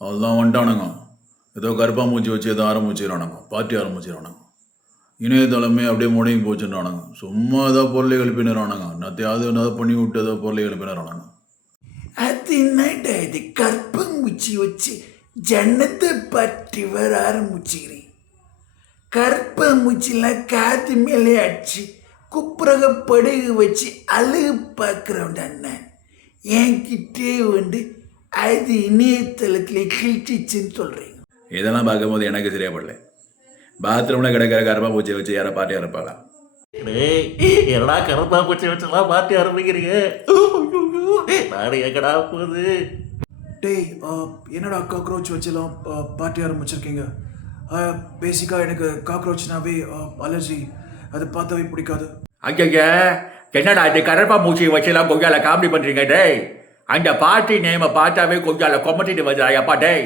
அதெல்லாம் வந்துட்டானுங்க. ஏதோ கருப்பாம்பூச்சி வச்சு ஏதோ ஆரம்பிச்சிடறானுங்க, பார்ட்டி ஆரம்பிச்சிடறானுங்க. இணையதளமே அப்படியே முடங்கி போச்சுன்றானுங்க. சும்மா ஏதோ பொருளை எழுப்பினானுங்க. நத்தையாவது ஏதாவது பண்ணி விட்டு ஏதோ பொருளை எழுப்பினானுங்க. அது என்னடா இது கற்பூச்சி வச்சு ஜன்னத்தை பற்றி வர ஆரம்பிச்சுக்கிறேன். கற்பூச்சிலாம் காது மேலே அடிச்சு குப்புறக படகு வச்சு அழகு பார்க்குறவன் அண்ணன் என்கிட்டே வந்து அது இணையதளத்தில் கிழிச்சிச்சுன்னு சொல்கிறீங்க. இதெல்லாம் பார்க்கும்போது எனக்கு சரியா படல. பாத்ரூமில் கிடக்கிற கருப்பாம்பூச்சியை வச்சு யாரை பார்ட்டி ஆரம்பிப்பாளா? என்னடா கருப்பா பூச்சி வச்சுலாம் பார்ட்டி ஆரம்பிக்கிறீங்க? நாடு எங்கடா போகுது? டேய் என்னடா காக்ரோச் வச்செல்லாம் பார்ட்டி ஆரம்பிச்சிருக்கீங்க? பேசிக்காக எனக்கு காக்ரோச்னாவே அலர்ஜி, அது பார்த்தாவே பிடிக்காது. ஐயா என்னடா இது கருப்பாம்பூச்சியை வச்செல்லாம் கொய்யால காமெடி பண்றீங்க? டேய் அந்த பார்ட்டி நேமை பார்த்தாவே கொய்யால கொமட்டிட்டு வருது ஐயாப்பா. டேய்